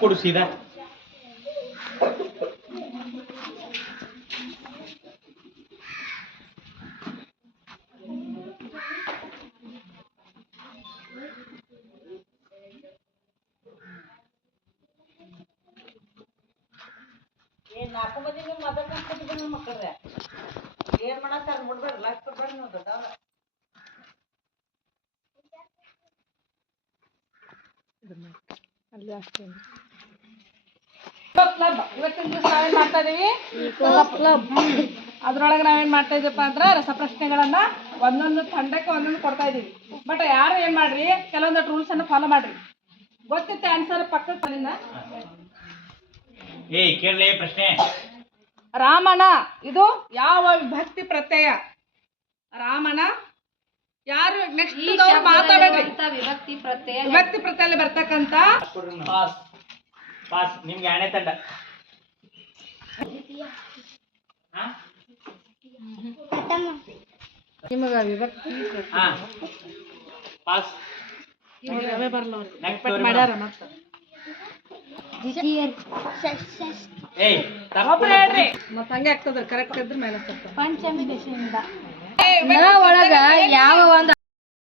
ಕೊಡು ಸೀದಾ. ನಾಲ್ಕು ಮಂದಿ ನೀವು ಮಾತಾಡ್ಕೊಂಡು ಮಕ್ಕಳ್ರೆ ಏನ್ ಮಾಡತ್ತಾರ ನೋಡ್ಬೇಡ ಲೈಫ್ ಕೊಡ್ಬೇಡ ನೀವು ದೊಡ್ಡವ್ರ. ಅಲ್ಲಿ ಅಷ್ಟೇ ಕ್ಲಬ್ ಇವತ್ತಿನ ದಿವಸ ನಾವೇನ್ ಮಾಡ್ತಾ ಇದೀವಿ ಕ್ಲಬ್. ಅದ್ರೊಳಗೆ ನಾವೇನ್ ಮಾಡ್ತಾ ಇದೀವಪ್ಪ ಅಂದ್ರೆ ರಸಪ್ರಶ್ನೆಗಳನ್ನ ಒಂದೊಂದು ತಂಡಕ್ಕೆ ಒಂದೊಂದು ಕೊಡ್ತಾ ಇದೀವಿ. ಬಟ್ ಯಾರು ಏನ್ ಮಾಡ್ರಿ ಕೆಲವೊಂದು ರೂಲ್ಸ್ ಅನ್ನ ಫಾಲೋ ಮಾಡ್ರಿ. ಗೊತ್ತಿತ್ತು ಆನ್ಸರ್ ಪಕ್ಕದಿಂದ ಕೇಳಲಿ ಪ್ರಶ್ನೆ. ರಾಮನ ಇದು ಯಾವ ವಿಭಕ್ತಿ ಪ್ರತ್ಯಯ? ರಾಮನ ಯಾರು ನೆಕ್ಸ್ಟ್ ಮಾತಾಡ್ರಿ. ವಿಭಕ್ತಿ ಪ್ರತ್ಯಯ ಬರ್ತಕ್ಕಂತ ಪಾಸ್ ನಿಮ್ಗೆ ಎರಡನೇ ತಂಡ. ನಿಮಗ ವಿಭಕ್ತಿ ಪಾಸ್ ಬರಲ್ಲ ಮಾಡ್ಯಾರ ಮತ್ತ ಹೇಳ್ರಿ ಮತ್ತ ಹಂಗೆ ಆಗ್ತದ. ಕರೆಕ್ಟ್ ಇದ್ರ ಮೇಲೆ ಪಂಚಮಿ ದಶಮಿಂದ ಒಳಗ ಯಾವ ಒಂದು